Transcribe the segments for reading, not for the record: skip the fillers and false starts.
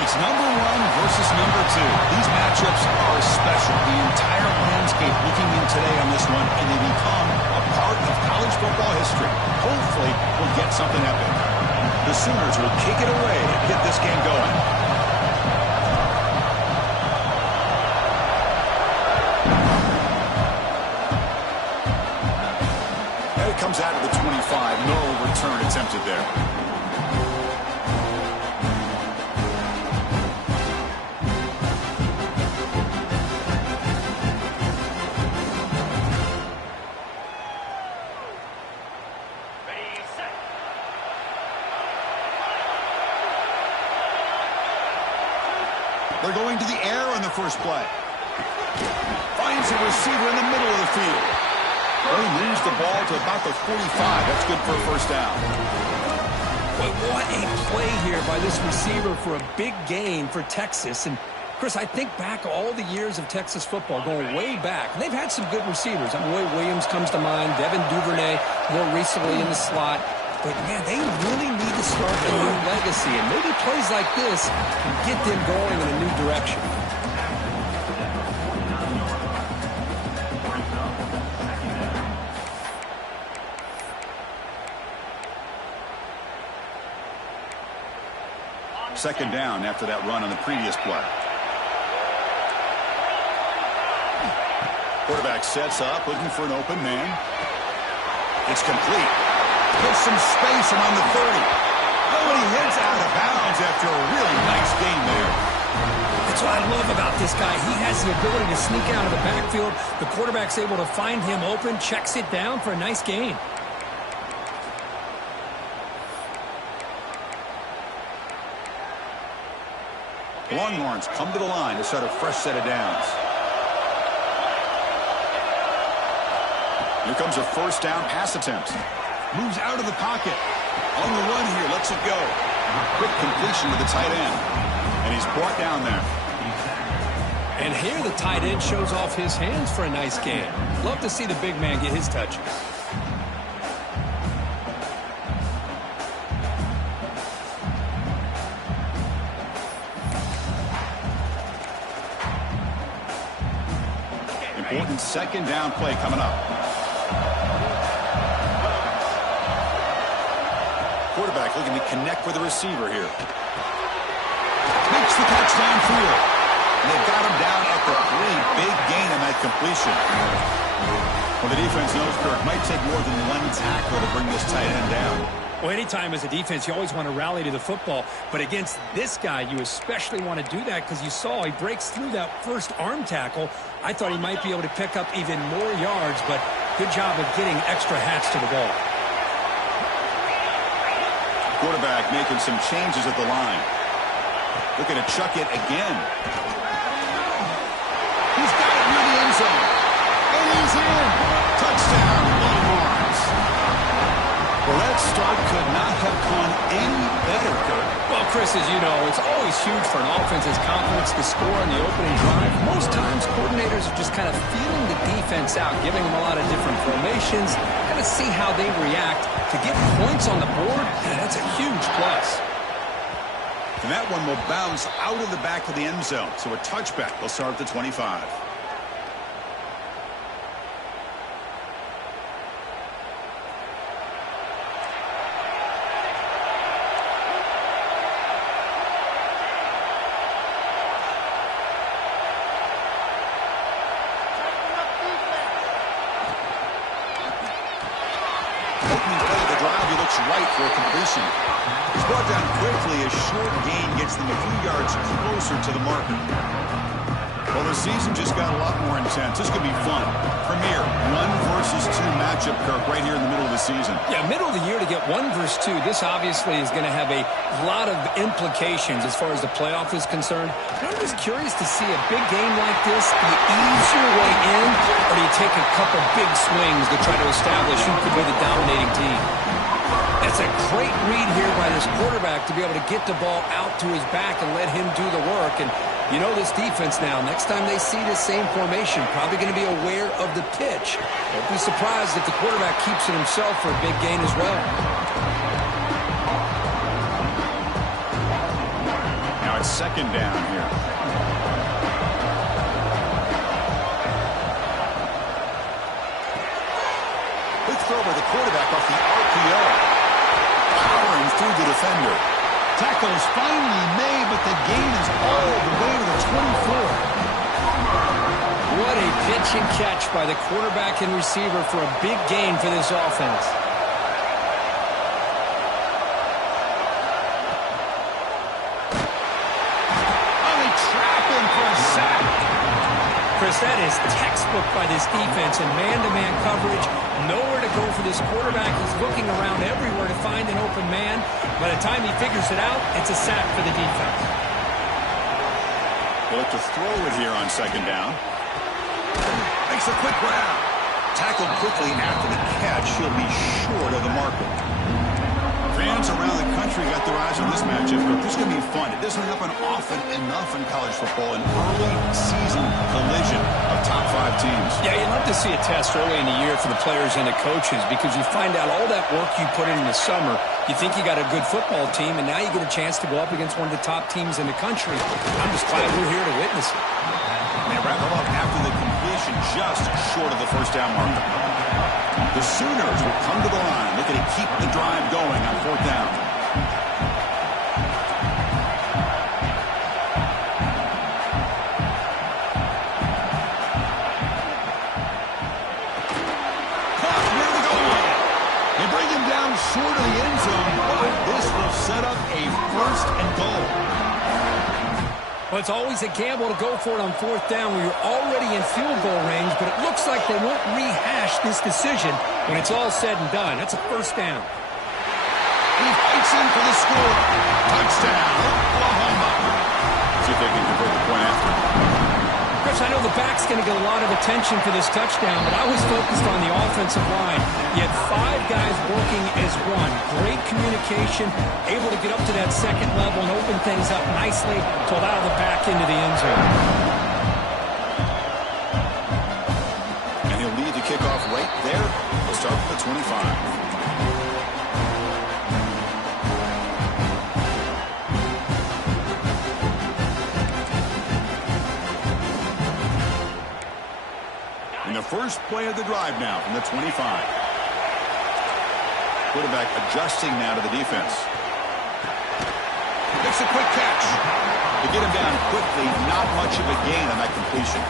It's number one versus number two. These matchups are special. The entire landscape looking in today on this one, and they become a part of college football history. Hopefully, we'll get something epic. The Sooners will kick it away and get this game going. And it comes out of the 25. No return attempted there. They're going to the air on the first play. Finds a receiver in the middle of the field. Well, he moves the ball to about the 45. That's good for a first down. Boy, what a play here by this receiver for a big gain for Texas. And, Chris, I think back all the years of Texas football, going way back. They've had some good receivers. Roy Williams comes to mind, Devin Duvernay more recently in the slot. But, man, they really need to start a new legacy. And maybe plays like this can get them going in a new direction. Second down after that run on the previous play. Quarterback sets up, looking for an open man. It's complete. Gets some space around the 30. Oh, and he heads out of bounds after a really nice game there. That's what I love about this guy. He has the ability to sneak out of the backfield. The quarterback's able to find him open, checks it down for a nice gain. Longhorns come to the line to start a fresh set of downs. Here comes a first down pass attempt. Moves out of the pocket. On the run here, lets it go. Quick completion to the tight end. And he's brought down there. And here the tight end shows off his hands for a nice gain. Love to see the big man get his touches. Important second down play coming up. Quarterback looking to connect with the receiver here. Makes the catch downfield. And they've got him down at the 3. Big gain on that completion. Well, the defense knows, Kirk, might take more than one tackle to bring this tight end down. Well, anytime as a defense, you always want to rally to the football. But against this guy, you especially want to do that because you saw he breaks through that first arm tackle. I thought he might be able to pick up even more yards, but good job of getting extra hats to the ball. Quarterback making some changes at the line. Looking to chuck it again. He's got it near the end zone. And he's in. Touchdown, Longhorns. Well, that start could not have gone any better, Kirk. Well, Chris, as you know, it's always huge for an offense's confidence to score on the opening drive. Most times, coordinators are just kind of feeling the defense out, giving them a lot of different formations, kind of see how they react. To get points on the board, that's a huge plus. And that one will bounce out of the back of the end zone. So a touchback will start at the 25. looks right for a completion. He's brought down quickly. A short gain gets them a few yards closer to the marker. Well, the season just got a lot more intense. This could be fun. Premier 1 versus 2 matchup, Kirk, right here in the middle of the season. Yeah, middle of the year to get 1 versus 2. This obviously is going to have a lot of implications as far as the playoff is concerned. I'm just curious to see a big game like this. Do you ease your way in, or do you take a couple big swings to try to establish who could be the dominating team? It's a great read here by this quarterback to be able to get the ball out to his back and let him do the work. And you know this defense now, next time they see this same formation, probably going to be aware of the pitch. Don't be surprised if the quarterback keeps it himself for a big gain as well. Now it's 2nd down here. Quick throw by the quarterback off the RPO. Powering through the defender. Tackle is finally made, but the gain is all the way to the 24. What a pitch and catch by the quarterback and receiver for a big gain for this offense. Oh, they trap him for a sack. Chris, that is textbook by this defense and man-to-man coverage. Nowhere to go for this quarterback. He's looking around everywhere to find an open man. By the time he figures it out, it's a sack for the defense. They'll look to throw it here on 2nd down. Makes a quick grab. Tackled quickly after the catch. He'll be short of the marker. Fans around the country got their eyes on this matchup, but this is going to be fun. It doesn't happen often enough in college football, an early season collision of top 5 teams. Yeah, you'd love to see a test early in the year for the players and the coaches because you find out all that work you put in the summer. You think you got a good football team, and now you get a chance to go up against one of the top teams in the country. I'm just glad we're here to witness it. And they wrap them up after the completion just short of the 1st down marker. The Sooners will come to the line, looking to keep the drive going on 4th down. Caught near the goal line. They bring him down short of the end zone, but this will set up a 1st and goal. Well, it's always a gamble to go for it on 4th down when you're already in field goal range, but it looks like they won't rehash this decision when it's all said and done. That's a 1st down. He fights in for the score. Touchdown, Oklahoma. See if they can convert the point after. Chris, I know the back's going to get a lot of attention for this touchdown, but I was focused on the offensive line. You had 5 guys working as one. Great communication, able to get up to that 2nd level and open things up nicely to allow the back into the end zone. And he'll lead the kickoff right there. He'll start with the 25. In the first play of the drive now from the 25. Quarterback adjusting now to the defense. Makes a quick catch. To get him down quickly, not much of a gain on that completion.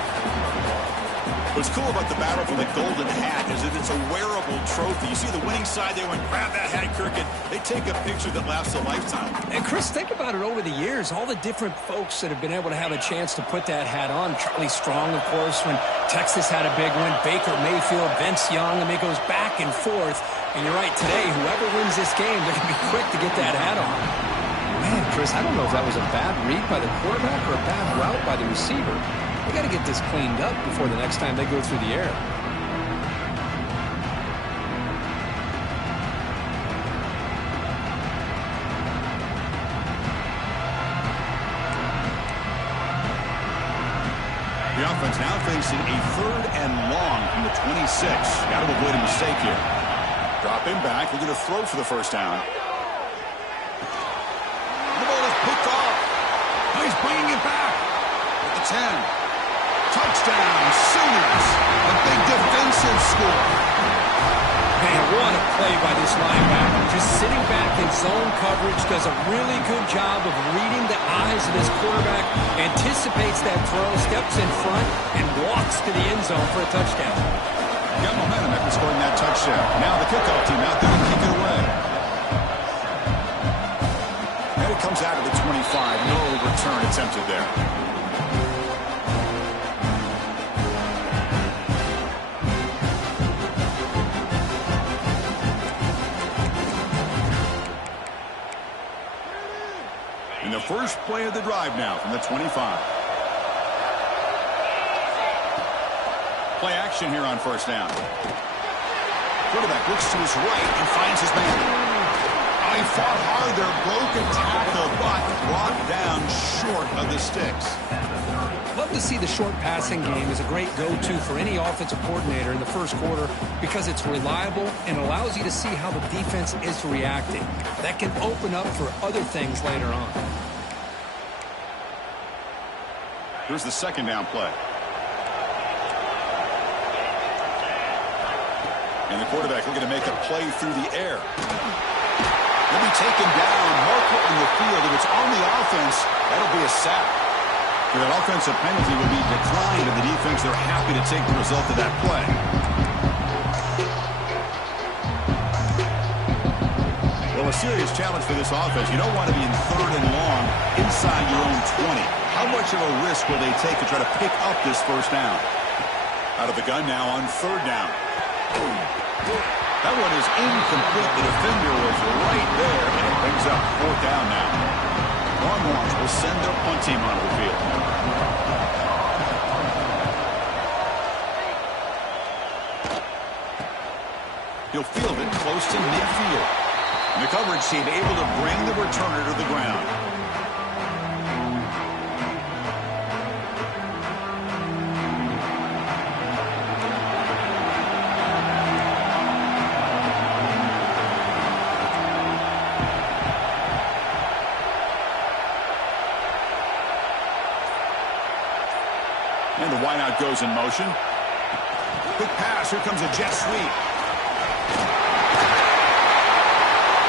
What's cool about the battle for the golden hat is that it's a wearable trophy. You see the winning side there when grab that hat, Kirk, and they take a picture that lasts a lifetime. And Chris, think about it over the years, all the different folks that have been able to have a chance to put that hat on. Charlie Strong, of course, when Texas had a big one. Baker Mayfield, Vince Young. I mean, it goes back and forth. And you're right, today, whoever wins this game, they're going to be quick to get that hat on. Man, Chris, I don't know if that was a bad read by the quarterback or a bad route by the receiver. They got to get this cleaned up before the next time they go through the air. The offense now facing a 3rd and long from the 26. Got to avoid a mistake here. Drop him back. They're going to throw for the 1st down. The ball is picked off. Now he's bringing it back at the 10. Touchdown, Sooners. A big defensive score. Man, what a play by this linebacker. Just sitting back in zone coverage, does a really good job of reading the eyes of this quarterback, anticipates that throw, steps in front, and walks to the end zone for a touchdown. Got momentum after scoring that touchdown. Now the kickoff team out there to kick it away. comes out of the 25. No return attempted there. In the first play of the drive now from the 25. Play action here on first down. Quarterback looks to his right and finds his man. Oh, he fought hard there, broke a tackle, but brought down short of the sticks. Love to see the short passing game as a great go-to for any offensive coordinator in the first quarter because it's reliable and allows you to see how the defense is reacting. That can open up for other things later on. Here's the second down play. And the quarterback looking to make a play through the air. He'll be taken down, marker on the field. If it's on the offense, that'll be a sack. That offensive penalty will be declined, and the defense, they're happy to take the result of that play. Well, a serious challenge for this offense. You don't want to be in third and long inside your own 20. How much of a risk will they take to try to pick up this first down? Out of the gun now on third down. That one is incomplete. The defender was right there, and it brings up fourth down now. Longhorns will send their punt team onto the field. He'll field it close to midfield. And the coverage team able to bring the returner to the ground. And the wideout goes in motion. Quick pass. Here comes a jet sweep.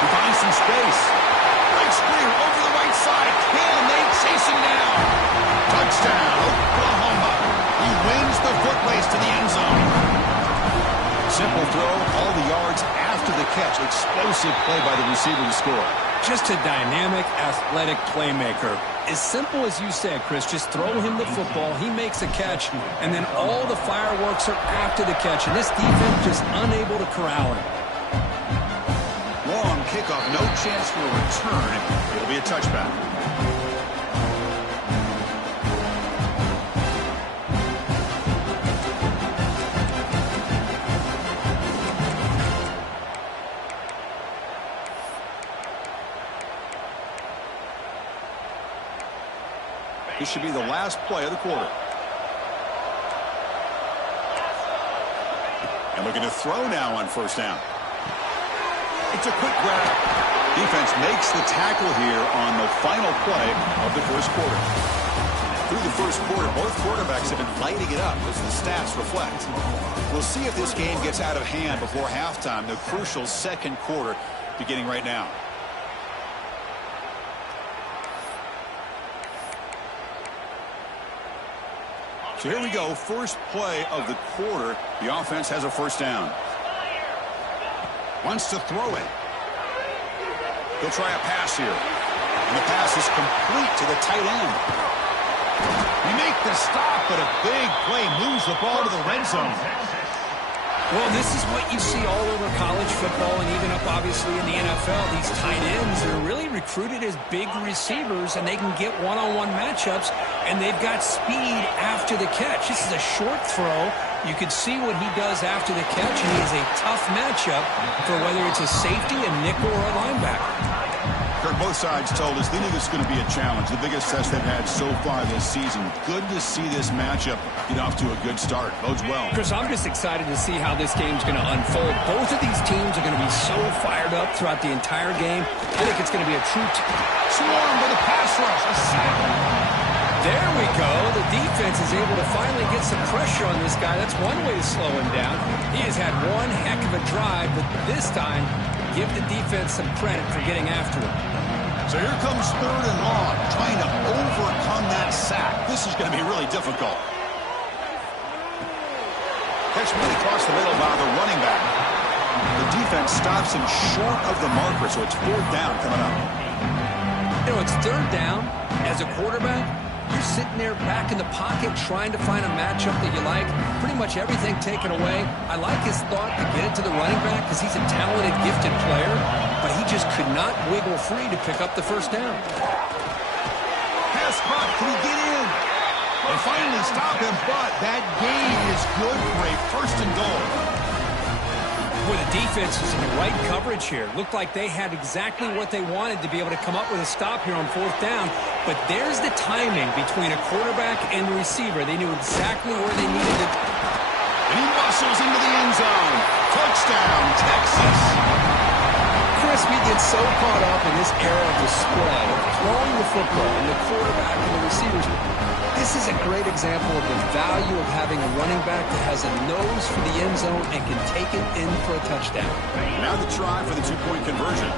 He finds some space. Right screen over the right side. Can they chase him down? Touchdown, Oklahoma. He wins the foot race to the end zone. Simple throw. All the yards after the catch. Explosive play by the receiver to score. Just a dynamic, athletic playmaker. As simple as you said, Chris, just throw him the football, he makes a catch, and then all the fireworks are after the catch, and this defense just unable to corral him. Long kickoff, no chance for a return. It'll be a touchback. This should be the last play of the quarter. And looking to throw now on first down. It's a quick grab. Defense makes the tackle here on the final play of the first quarter. Through the first quarter, both quarterbacks have been lighting it up, as the stats reflect. We'll see if this game gets out of hand before halftime, the crucial second quarter beginning right now. So here we go, first play of the quarter. The offense has a first down. Wants to throw it. He'll try a pass here. And the pass is complete to the tight end. You make the stop, but a big play moves the ball to the red zone. Well, this is what you see all over college football and even up, obviously, in the NFL. These tight ends are really recruited as big receivers, and they can get one-on-one matchups, and they've got speed after the catch. This is a short throw. You can see what he does after the catch, and he is a tough matchup for whether it's a safety, a nickel, or a linebacker. Kirk, both sides told us they knew this was going to be a challenge, the biggest test they've had so far this season. Good to see this matchup get off to a good start. Bodes well. Chris, I'm just excited to see how this game's going to unfold. Both of these teams are going to be so fired up throughout the entire game. I think it's going to be a true swarm with a pass rush, a sack. There we go. The defense is able to finally get some pressure on this guy. That's one way to slow him down. He has had one heck of a drive, but this time, give the defense some credit for getting after him. So here comes third and long, trying to overcome that sack. This is going to be really difficult. Catch really across the middle by the running back. The defense stops him short of the marker, so it's fourth down coming up. You know, it's third down. As a quarterback, you're sitting there back in the pocket trying to find a matchup that you like. Pretty much everything taken away. I like his thought to get it to the running back because he's a talented, gifted player, but he just could not wiggle free to pick up the first down. Pass caught. Can he get in? They finally stop him, but that gain is good for a first and goal. Well, the defense was in the right coverage here. Looked like they had exactly what they wanted to be able to come up with a stop here on fourth down. But there's the timing between a quarterback and the receiver. They knew exactly where they needed it. And he muscles into the end zone. Touchdown, Texas. Chris, we get so caught up in this era of the spread, of throwing the football and the quarterback and the receivers. This is a great example of the value of having a running back that has a nose for the end zone and can take it in for a touchdown. Now the try for the two-point conversion.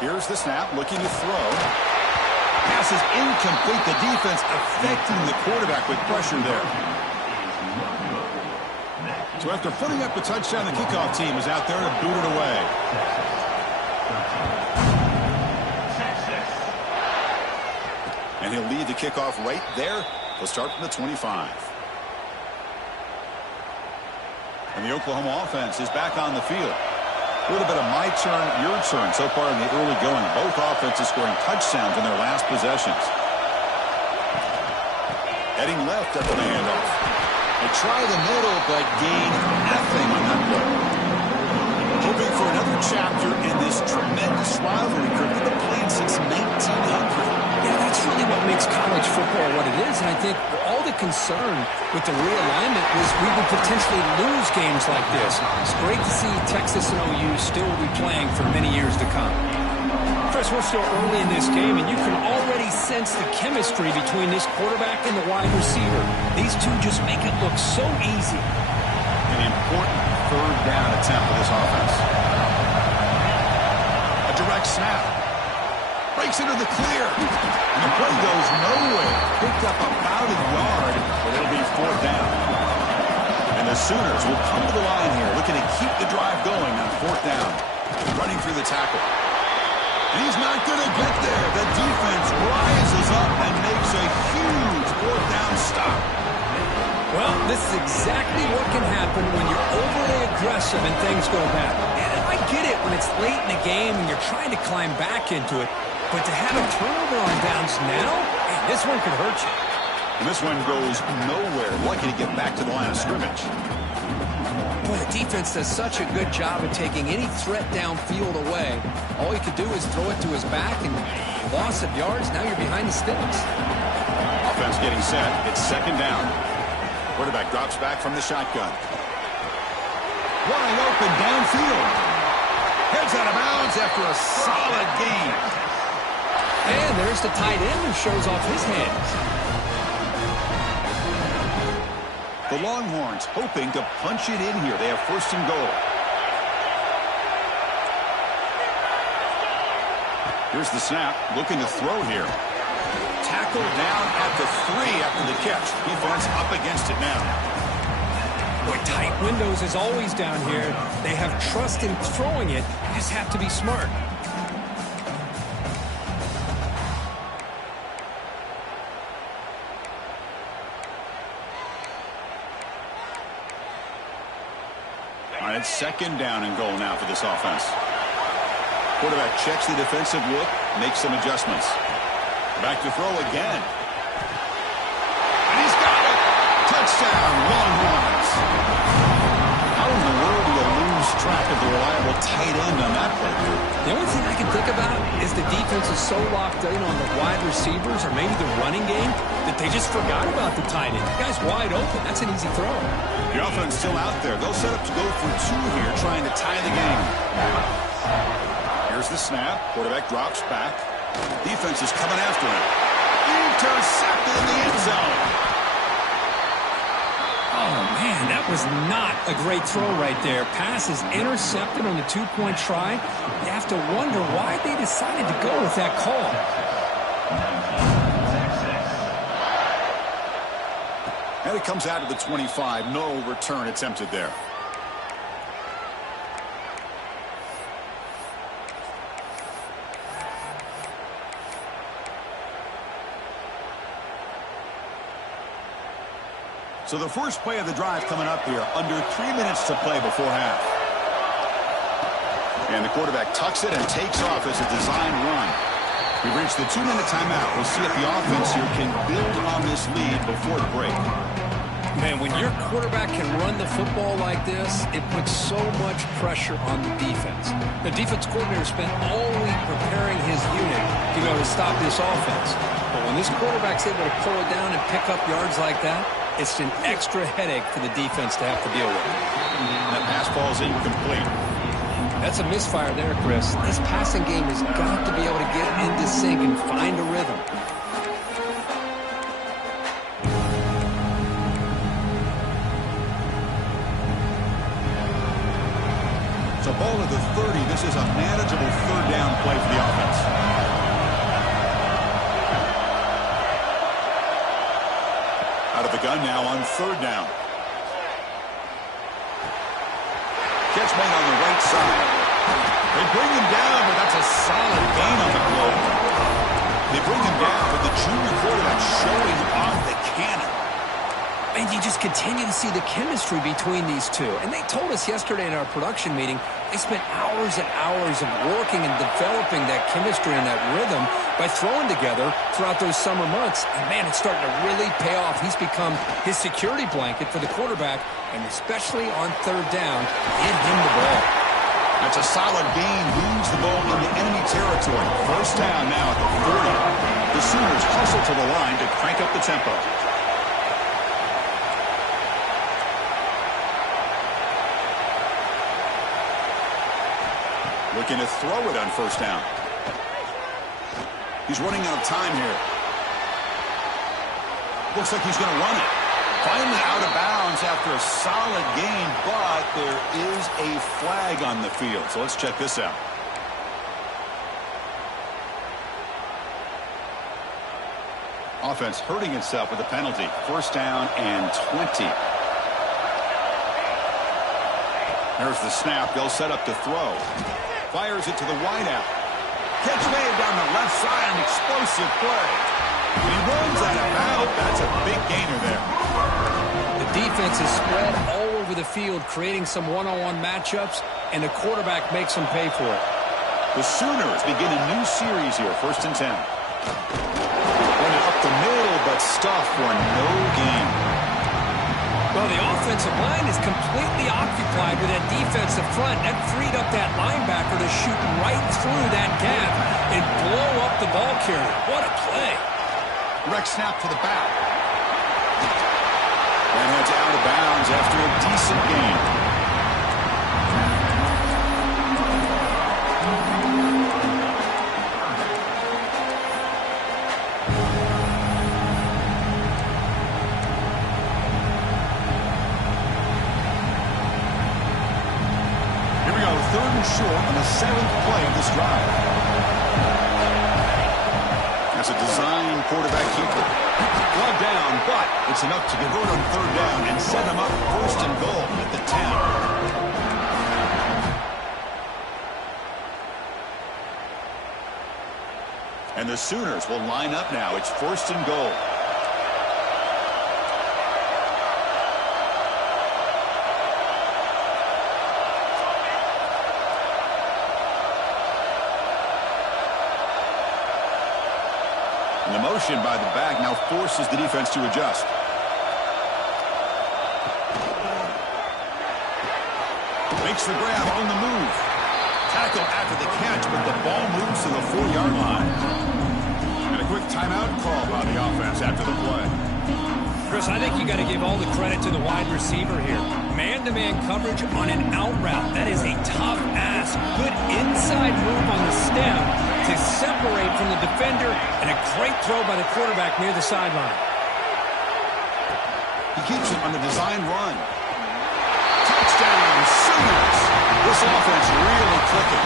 Here's the snap, looking to throw. Pass is incomplete. The defense affecting the quarterback with pressure there. So after putting up a touchdown, the kickoff team is out there to boot it away. And he'll lead the kickoff right there. They'll start from the 25. And the Oklahoma offense is back on the field. A little bit of my turn, your turn so far in the early going. Both offenses scoring touchdowns in their last possessions. Heading left after the handoff. They try the middle, but gain nothing on that play. Hoping for another chapter in this tremendous rivalry curve that they've played since 1900. Yeah, that's really what makes college football what it is. And I think all the concern with the realignment was we would potentially lose games like this. It's great to see Texas and OU still be playing for many years to come. Chris, we're still early in this game, and you can already sense the chemistry between this quarterback and the wide receiver. These two just make it look so easy. An important third down attempt for this offense. A direct snap. Breaks into the clear. And the play goes nowhere. Picked up about a yard, but it'll be fourth down. And the Sooners will come to the line here, looking to keep the drive going on fourth down. Running through the tackle. And he's not going to get there. The defense rises up and makes a huge fourth down stop. Well, this is exactly what can happen when you're overly aggressive and things go bad. And I get it when it's late in the game and you're trying to climb back into it. But to have a turnover on downs now, man, this one could hurt you. And this one goes nowhere. Lucky to get back to the line of scrimmage. Boy, the defense does such a good job of taking any threat downfield away. All you could do is throw it to his back, and loss of yards, now you're behind the sticks. Offense getting set. It's second down. Quarterback drops back from the shotgun. Wide open downfield. Heads out of bounds after a solid gain. And there's the tight end who shows off his hands. The Longhorns hoping to punch it in here. They have first and goal. Here's the snap. Looking to throw here. Tackled down at the 3 after the catch. Defense up against it now. Boy, tight windows is always down here. They have trust in throwing it. You just have to be smart. All right, second down and goal now for this offense. Quarterback checks the defensive look, makes some adjustments. Back to throw again. And he's got it. Touchdown, Longhorns. How in the world do you lose track of the reliable tight end on that play? The only thing I can think about is the defense is so locked in on the wide receivers or maybe the running game that they just forgot about the tight end. The guy's wide open. That's an easy throw. The offense still out there. They'll set up to go for 2 here, trying to tie the game. Here's the snap. Quarterback drops back. Defense is coming after him. Intercepted in the end zone. Oh, man, that was not a great throw right there. Pass is intercepted on the 2-point try. You have to wonder why they decided to go with that call. And it comes out of the 25. No return attempted there. So the first play of the drive coming up here, under 3 minutes to play before half. And the quarterback tucks it and takes off as a design run. We've reached the 2-minute timeout. We'll see if the offense here can build on this lead before the break. Man, when your quarterback can run the football like this, it puts so much pressure on the defense. The defense coordinator spent all week preparing his unit to stop this offense. But when this quarterback's able to pull it down and pick up yards like that, it's an extra headache for the defense to have to deal with. That pass falls incomplete. That's a misfire there, Chris. This passing game has got to be able to get into sync and find a rhythm. So ball at the 30. This is a manageable third down play for the offense. Out of the gun now on third down. Catch made on the right side. They bring him down, but that's a solid gain on the play. They bring him down, but the junior quarterback showing off the cannon. And you just continue to see the chemistry between these two. And they told us yesterday in our production meeting, they spent hours and hours of working and developing that chemistry and that rhythm by throwing together throughout those summer months. And, man, it's starting to really pay off. He's become his security blanket for the quarterback, and especially on third down, get him the ball. That's a solid gain. Moves the ball into enemy territory. First down now at the 40. The Sooners hustle to the line to crank up the tempo. Looking to throw it on first down. He's running out of time here. Looks like he's going to run it. Finally out of bounds after a solid gain, but there is a flag on the field. So let's check this out. Offense hurting itself with a penalty. First down and 20. There's the snap. They'll set up to throw. Fires it to the wideout. Catch made down the left side. An explosive play. When he runs out of bounds, that's a big gainer there. The defense is spread all over the field, creating some one-on-one matchups, and the quarterback makes them pay for it. The Sooners begin a new series here, 1st and 10. Running up the middle, but stuffed for no gain. Well, the offensive line is completely occupied with that defensive front. That freed up that linebacker to shoot right through that gap and blow up the ball carrier. What a play. Direct snap to the back. And heads out of bounds after a decent gain. Third and short on the 7th play of this drive. That's a design quarterback keeper. Glove down, but it's enough to convert on third down and set him up 1st and goal at the 10. And the Sooners will line up now. It's 1st and goal. The motion by the back now forces the defense to adjust. Makes the grab on the move. Tackle after the catch, but the ball moves to the 4-yard line. And a quick timeout call by the offense after the play. Chris, I think you got to give all the credit to the wide receiver here. Man-to-man coverage on an out route. That is a tough ask. Good inside move on the stem to separate from the defender, and a great throw by the quarterback near the sideline. He keeps it on the design run. Touchdown, Sooners! This offense really clicking.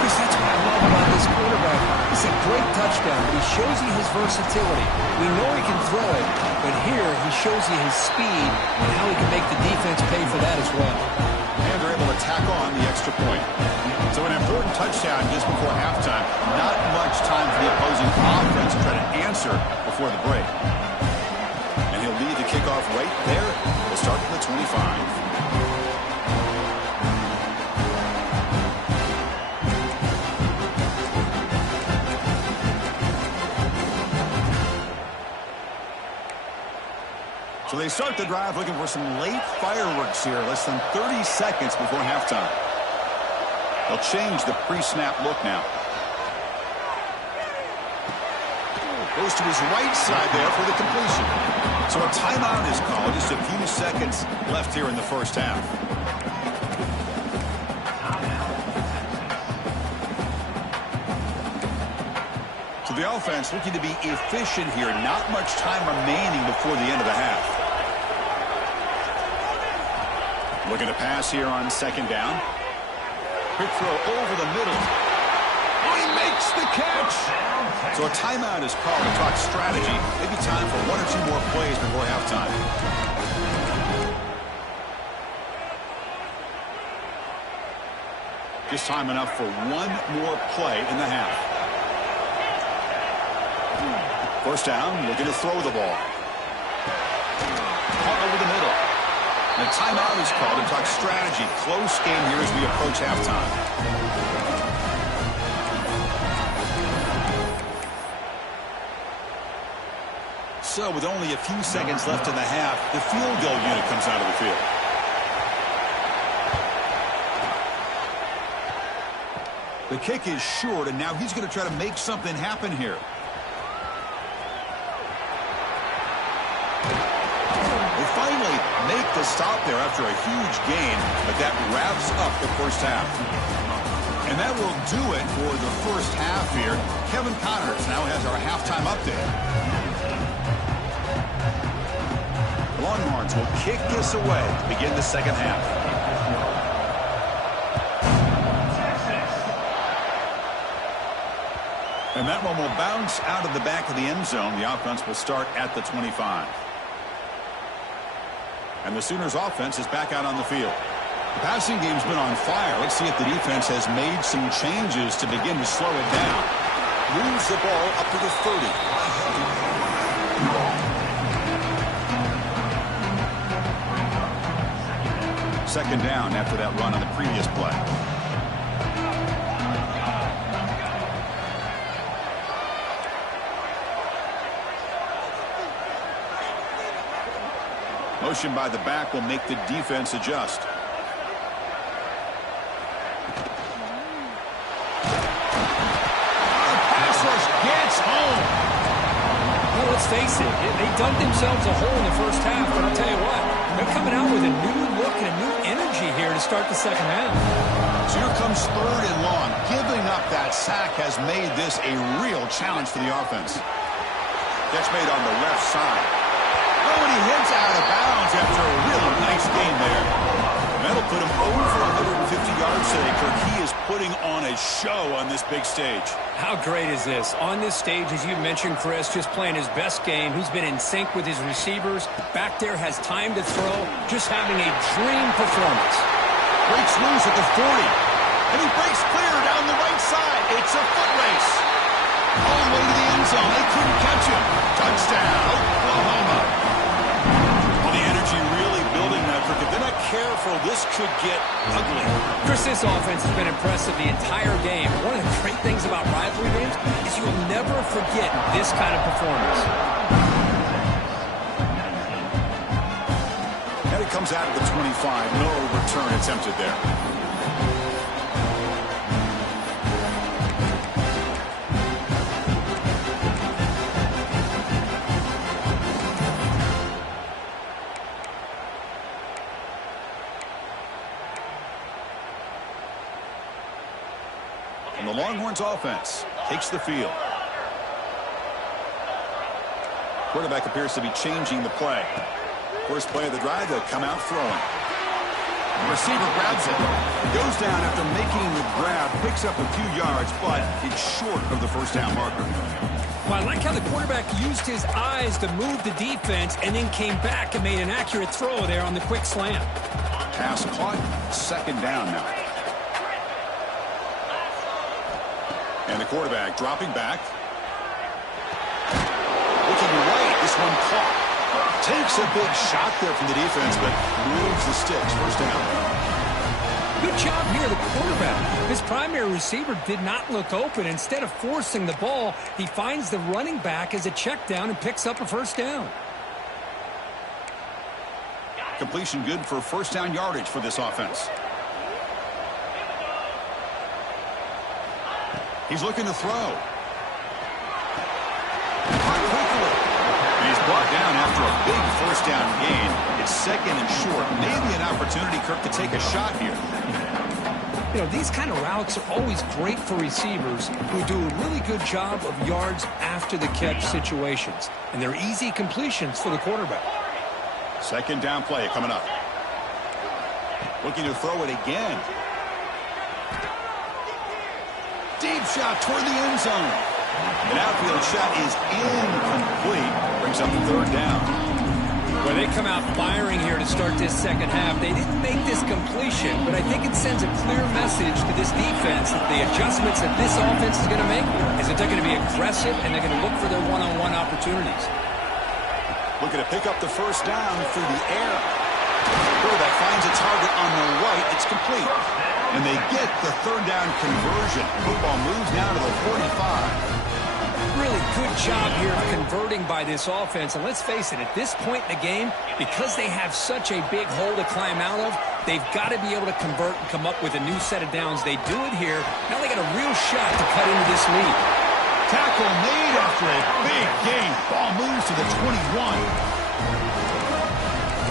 Chris, that's what I love about this quarterback. It's a great touchdown, but he shows you his versatility. We know he can throw it, but here he shows you his speed and how he can make the defense pay for that as well. And they're able to tack on the extra point. So an important touchdown just before halftime. Not much time for the opposing offense to try to answer before the break. And he'll lead the kickoff So they start the drive looking for some late fireworks here, less than 30 seconds before halftime. They'll change the pre-snap look now. Goes to his right side there for the completion. So a timeout is called. Just a few seconds left here in the first half. So the offense looking to be efficient here. Not much time remaining before the end of the half. Looking to pass here on second down. Quick throw over the middle. Oh, he makes the catch. So a timeout is called to talk strategy. Maybe time for one or two more plays before halftime. Just time enough for one more play in the half. First down, looking to throw the ball. Caught over the middle. And a timeout is called to talk strategy. Close game here as we approach halftime. So with only a few seconds left in the half, the field goal unit comes out of the field. The kick is short, and now he's going to try to make something happen here. They finally make the stop there after a huge gain, but that wraps up the first half. And that will do it for the first half here. Kevin Connors now has our halftime update. The Longhorns will kick this away to begin the second half. And that one will bounce out of the back of the end zone. The offense will start at the 25. And the Sooners offense is back out on the field. The passing game's been on fire. Let's see if the defense has made some changes to begin to slow it down. Moves the ball up to the 30. Second down after that run on the previous play. Motion by the back will make the defense adjust. Pass rush gets home. Well, let's face it, they dug themselves a hole in the first half, but I'll tell you what, they're coming out with a new look and a new energy here to start the second half. So here comes third and long. Giving up that sack has made this a real challenge for the offense. Catch made on the left side. Oh, and he hits out of bounds after a really nice game there. And that'll put him over 150 yards today, Kirk. He is putting on a show on this big stage. How great is this? On this stage, as you mentioned, Chris, just playing his best game. He's been in sync with his receivers. Back there, has time to throw. Just having a dream performance. Breaks loose at the 40. And he breaks clear down the right side. It's a foot race. All the way to the end zone. They couldn't catch him. Touchdown, Oklahoma. Well, the energy really building now, Kirk. If they're not careful, this could get ugly. Chris, this offense has been impressive the entire game. One of the great things about rivalry games is you'll never forget this kind of performance. And it comes out of the 25. No return attempted there. And the Longhorns offense takes the field. Quarterback appears to be changing the play. First play of the drive, they'll come out throwing. The receiver grabs it. Goes down after making the grab. Picks up a few yards, but it's short of the first down marker. Well, I like how the quarterback used his eyes to move the defense and then came back and made an accurate throw there on the quick slant. Pass caught. Second down now. And the quarterback dropping back. Looking right. This one caught. Takes a big shot there from the defense, but moves the sticks. First down. Good job here, the quarterback. His primary receiver did not look open. Instead of forcing the ball, he finds the running back as a check down and picks up a first down. Completion good for first down yardage for this offense. He's looking to throw. He's brought down after a big first down gain. It's second and short. Maybe an opportunity, Kirk, to take a shot here. You know, these kind of routes are always great for receivers who do a really good job of yards after the catch situations. And they're easy completions for the quarterback. Second down play coming up. Looking to throw it again. Deep shot toward the end zone. An outfield shot is incomplete. Brings up the third down. Well, they come out firing here to start this second half. They didn't make this completion, but I think it sends a clear message to this defense that the adjustments that this offense is going to make is that they're going to be aggressive and they're going to look for their one-on-one opportunities. Looking to pick up the first down through the air. Quarterback finds a target on the right. It's complete. And they get the third down conversion. Football moves now to the 45. Really good job here of converting by this offense. And let's face it, at this point in the game, because they have such a big hole to climb out of, they've got to be able to convert and come up with a new set of downs. They do it here. Now they got a real shot to cut into this lead. Tackle made after a big gain. Ball moves to the 21.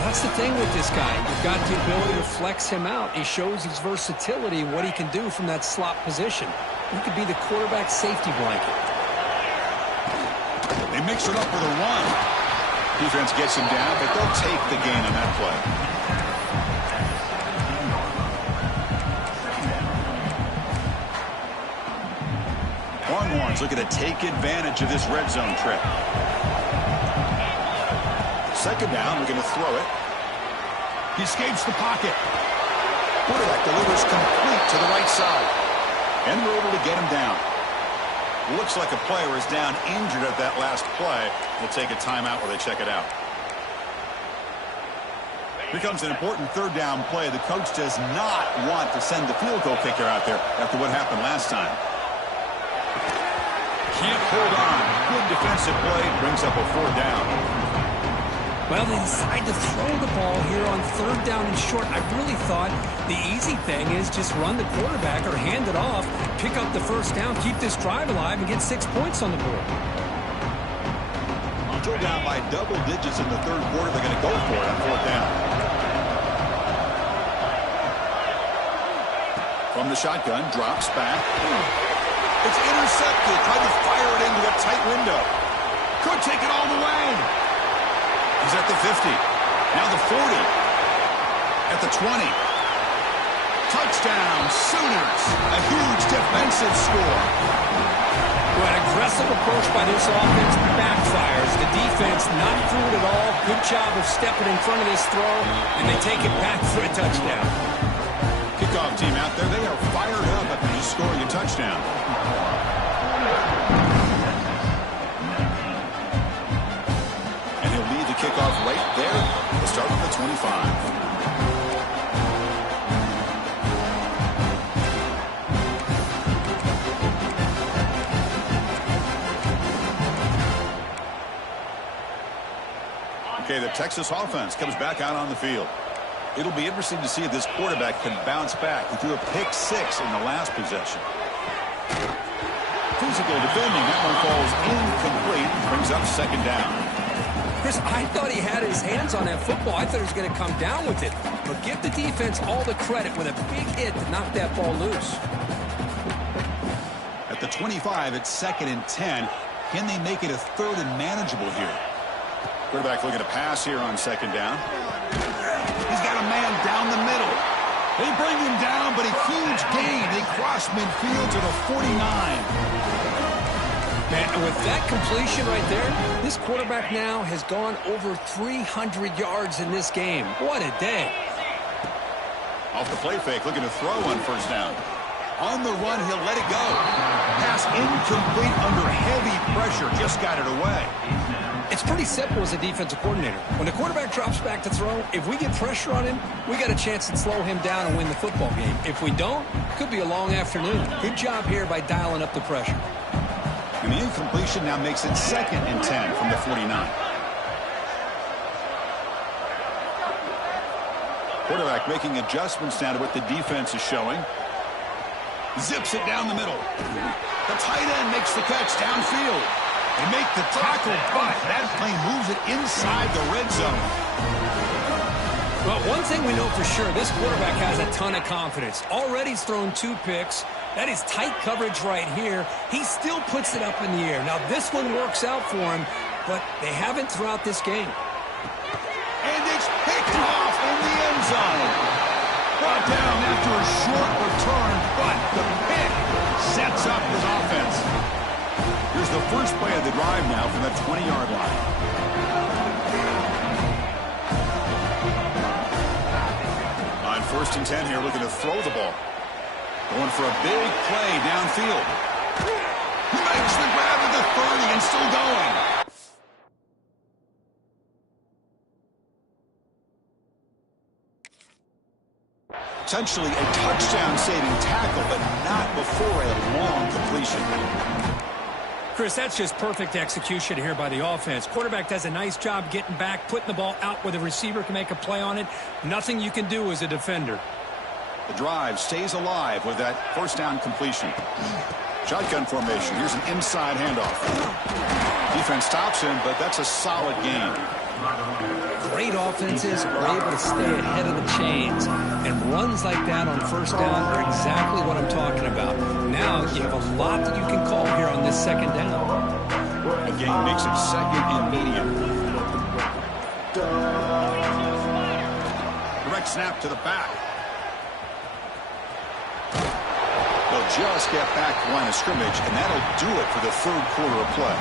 That's the thing with this guy. You've got the ability to flex him out. He shows his versatility and what he can do from that slot position. He could be the quarterback safety blanket. They mix it up with a run. Defense gets him down, but they'll take the gain on that play. Longhorns looking to take advantage of this red zone trip. Second down, we're going to throw it. He escapes the pocket. Quarterback delivers complete to the right side. And we're able to get him down. Looks like a player is down injured at that last play. We'll take a timeout while they check it out. Here comes an important third down play. The coach does not want to send the field goal kicker out there after what happened last time. Can't hold on. Good defensive play. Brings up a fourth down. Well, they decide to throw the ball here on third down and short. I really thought the easy thing is just run the quarterback or hand it off, pick up the first down, keep this drive alive, and get 6 points on the board. Still down by double digits in the third quarter. They're going to go for it on fourth down. From the shotgun, drops back. It's intercepted. Tried to fire it into a tight window. Could take it all the way. He's at the 50. Now the 40. At the 20. Touchdown, Sooners. A huge defensive score. Well, an aggressive approach by this offense backfires. The defense not through it at all. Good job of stepping in front of this throw, and they take it back for a touchdown. Kickoff team out there, they are fired up after just scoring a touchdown. And he'll lead the kickoff right there. We'll start with the 25. Okay, the Texas offense comes back out on the field. It'll be interesting to see if this quarterback can bounce back. He threw a pick six in the last possession. Physical defending. That one falls incomplete. Brings up second down. Chris, I thought he had his hands on that football. I thought he was going to come down with it. But give the defense all the credit with a big hit to knock that ball loose. At the 25, it's 2nd and 10. Can they make it a third and manageable here? Quarterback looking to pass here on second down. He's got a man down the middle. They bring him down, but a huge gain. They cross midfield to the 49. Man, and with that completion right there, this quarterback now has gone over 300 yards in this game. What a day. Off the play fake, looking to throw on first down. On the run, he'll let it go. Pass incomplete under heavy pressure. Just got it away. It's pretty simple as a defensive coordinator. When the quarterback drops back to throw, if we get pressure on him, we got a chance to slow him down and win the football game. If we don't, it could be a long afternoon. Good job here by dialing up the pressure. And the incompletion now makes it 2nd and 10 from the 49. Quarterback making adjustments now to what the defense is showing. Zips it down the middle. The tight end makes the catch downfield. They make the tackle, but that plane moves it inside the red zone. Well, one thing we know for sure, this quarterback has a ton of confidence. Already he's thrown 2 picks. That is tight coverage right here. He still puts it up in the air. Now, this one works out for him, but they haven't throughout this game. And it's picked off in the end zone. Brought down after a short return, but the pick sets up his offense. Here's the first play of the drive now from the 20-yard line. On 1st and 10 here, looking to throw the ball. Going for a big play downfield. He makes the grab at the 30 and still going. Essentially a touchdown-saving tackle, but not before a long completion. Chris, that's just perfect execution here by the offense. Quarterback does a nice job getting back, putting the ball out where the receiver can make a play on it. Nothing you can do as a defender. The drive stays alive with that 1st down completion. Shotgun formation. Here's an inside handoff. Defense stops him, but that's a solid gain. Great offenses are able to stay ahead of the chains, and runs like that on 1st down are exactly what I'm talking about. Now you have a lot that you can call here on this 2nd down. A gain makes it 2nd and medium. Direct snap to the back. They'll just get back to line of scrimmage, and that'll do it for the 3rd quarter of play.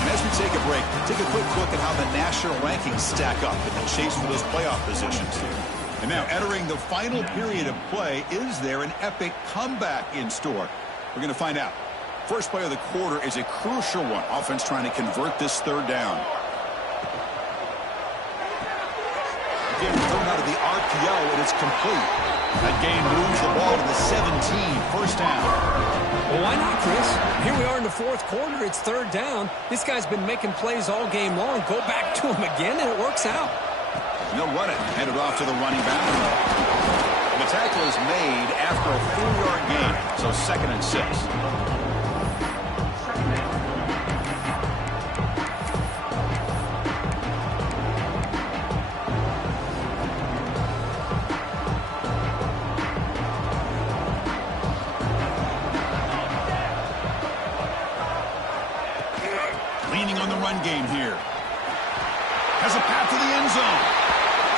And as we take a break, take a quick look at how the national rankings stack up in the chase for those playoff positions. And now entering the final period of play, is there an epic comeback in store? We're going to find out. First play of the quarter is a crucial one. Offense trying to convert this 3rd down. Again, thrown out of the RPO, and it's complete. That gain moves the ball to the 17, 1st down. Well, why not, Chris? Here we are in the 4th quarter. It's 3rd down. This guy's been making plays all game long. Go back to him again, and it works out. No run it. Headed off to the running back. And the tackle is made after a 4-yard gain, so 2nd and 6. Game here. Has a path to the end zone.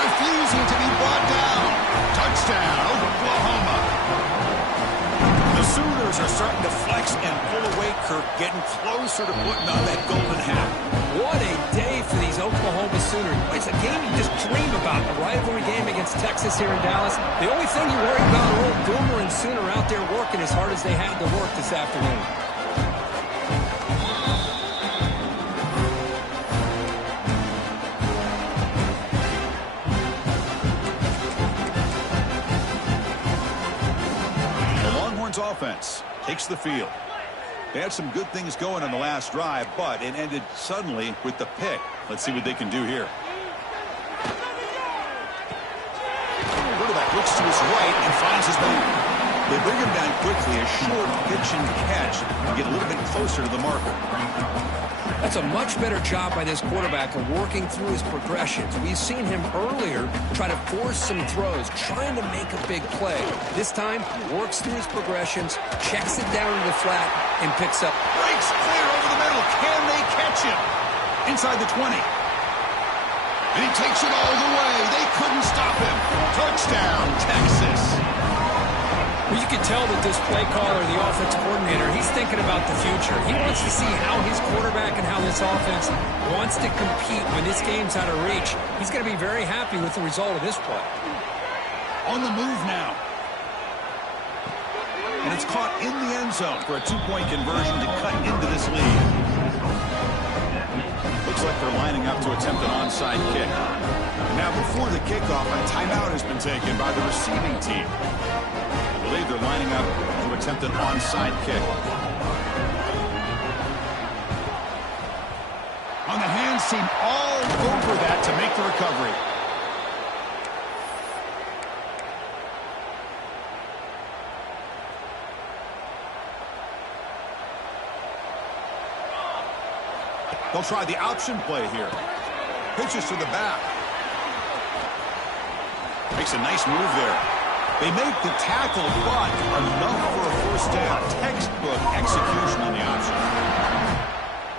Refusing to be brought down. Touchdown, Oklahoma. The Sooners are starting to flex and pull away, Kirk, getting closer to putting on that golden hat. What a day for these Oklahoma Sooners. It's a game you just dream about. A rivalry game against Texas here in Dallas. The only thing you worry about are old Boomer and Sooner out there working as hard as they had to work this afternoon. Offense takes the field. They had some good things going on the last drive, but it ended suddenly with the pick. Let's see what they can do here. Quarterback looks to his right and finds his man. They bring him down quickly, a short pitch and catch, and get a little bit closer to the marker. That's a much better job by this quarterback of working through his progressions. We've seen him earlier try to force some throws, trying to make a big play. This time, works through his progressions, checks it down to the flat, and picks up. Breaks clear over the middle. Can they catch him? Inside the 20. And he takes it all the way. They couldn't stop him. Touchdown, Texas. Well, you can tell that this play caller, the offense coordinator, he's thinking about the future. He wants to see how his quarterback and how this offense wants to compete when this game's out of reach. He's going to be very happy with the result of this play. On the move now. And it's caught in the end zone for a 2-point conversion to cut into this lead. Looks like they're lining up to attempt an onside kick. And now before the kickoff, a timeout has been taken by the receiving team. I believe they're lining up to attempt an onside kick. On the hands team all over that to make the recovery. They'll try the option play here. Pitches to the back. Makes a nice move there. They make the tackle, but enough for a first down. Textbook execution on the option.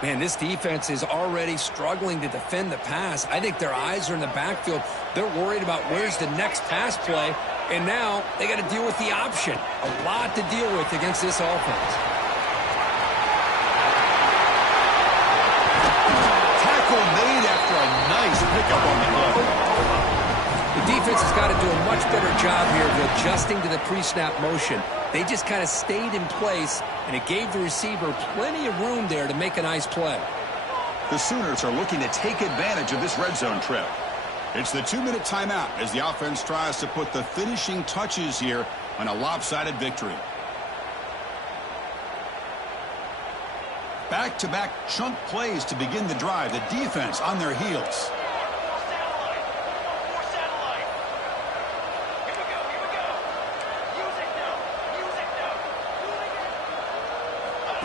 Man, this defense is already struggling to defend the pass. I think their eyes are in the backfield. They're worried about where's the next pass play, and now they got to deal with the option. A lot to deal with against this offense. Tackle made after a nice pickup on the play. The defense has got to do a much better job here of adjusting to the pre-snap motion. They just kind of stayed in place, and it gave the receiver plenty of room there to make a nice play. The Sooners are looking to take advantage of this red zone trip. It's the 2-minute timeout as the offense tries to put the finishing touches here on a lopsided victory. Back-to-back chunk plays to begin the drive. The defense on their heels.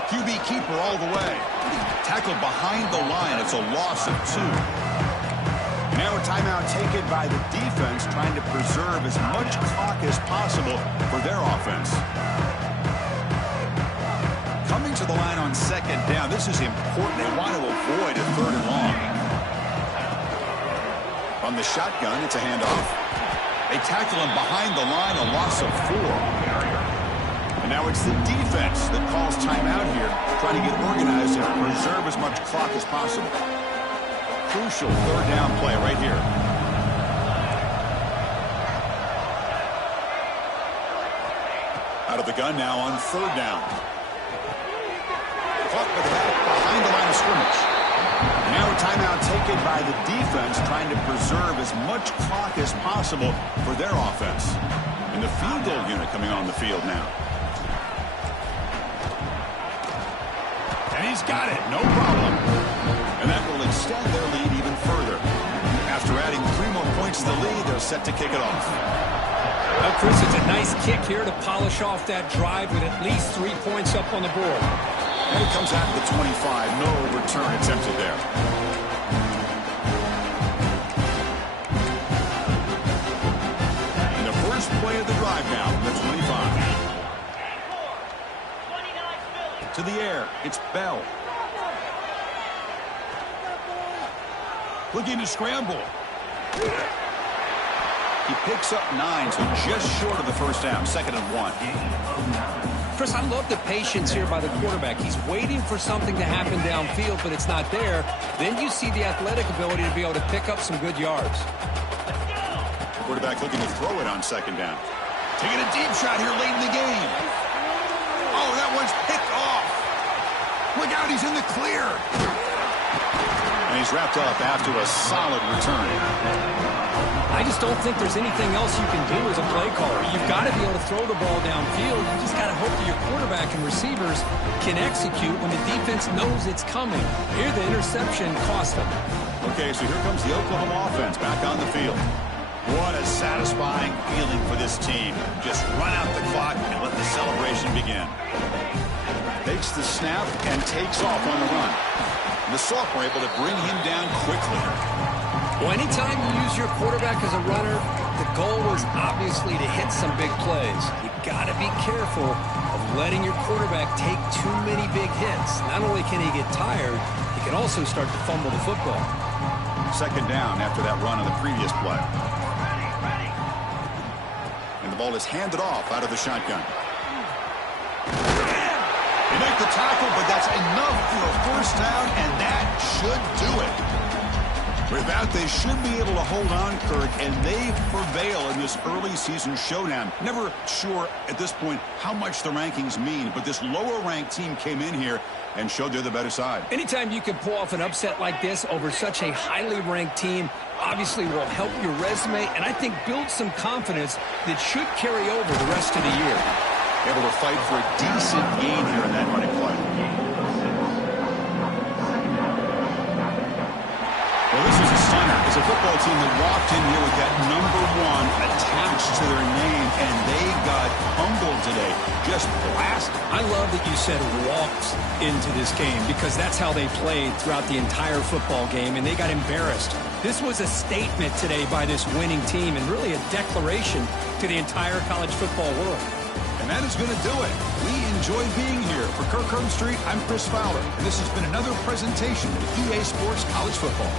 QB keeper all the way. Tackled behind the line. It's a loss of 2. Now a timeout taken by the defense, trying to preserve as much clock as possible for their offense. Coming to the line on second down. This is important. They want to avoid a 3rd and long. On the shotgun, it's a handoff. They tackle him behind the line, a loss of 4. And now it's the defense that calls timeout here, trying to get organized and preserve as much clock as possible. Crucial 3rd down play right here. Out of the gun now on 3rd down. Caught with the back behind the line of scrimmage. And now a timeout taken by the defense, trying to preserve as much clock as possible for their offense. And the field goal unit coming on the field now. And he's got it, no problem. And that will extend their lead even further. After adding 3 more points to the lead, they're set to kick it off. Well, Chris, it's a nice kick here to polish off that drive with at least 3 points up on the board. And it comes out to the 25. No return attempted there. And the first play of the drive now, the 25. To the air, it's Bell. Looking to scramble. He picks up 9, so just short of the first down, 2nd and 1. Chris, I love the patience here by the quarterback. He's waiting for something to happen downfield, but it's not there. Then you see the athletic ability to be able to pick up some good yards. Quarterback looking to throw it on 2nd down. Taking a deep shot here late in the game. Oh, that one's picked off. Look out, he's in the clear. And he's wrapped up after a solid return. I just don't think there's anything else you can do as a play caller. You've got to be able to throw the ball downfield. You just got to hope that your quarterback and receivers can execute when the defense knows it's coming. Here, the interception cost them. Okay, so here comes the Oklahoma offense back on the field. What a satisfying feeling for this team. Just run out the clock and let the celebration begin. Takes the snap and takes off on the run. The sophomore able to bring him down quickly. Well, anytime you use your quarterback as a runner, the goal is obviously to hit some big plays. You've got to be careful of letting your quarterback take too many big hits. Not only can he get tired, he can also start to fumble the football. 2nd down after that run on the previous play. And the ball is handed off out of the shotgun. They make the tackle, but that's enough for a first down, and that should do it. With that, they should be able to hold on, Kirk, and they prevail in this early season showdown. Never sure at this point how much the rankings mean, but this lower-ranked team came in here and showed they're the better side. Anytime you can pull off an upset like this over such a highly ranked team, obviously will help your resume, and I think build some confidence that should carry over the rest of the year. Able to fight for a decent gain here in that running play. Well, this is a stunner as a football team that walked in here with that number 1 attached to their name, and they got humbled today. Just blasted. I love that you said walked into this game because that's how they played throughout the entire football game, and they got embarrassed. This was a statement today by this winning team and really a declaration to the entire college football world. And that is going to do it. We enjoy being here. For Kirk Street, I'm Chris Fowler, and this has been another presentation of EA Sports College Football.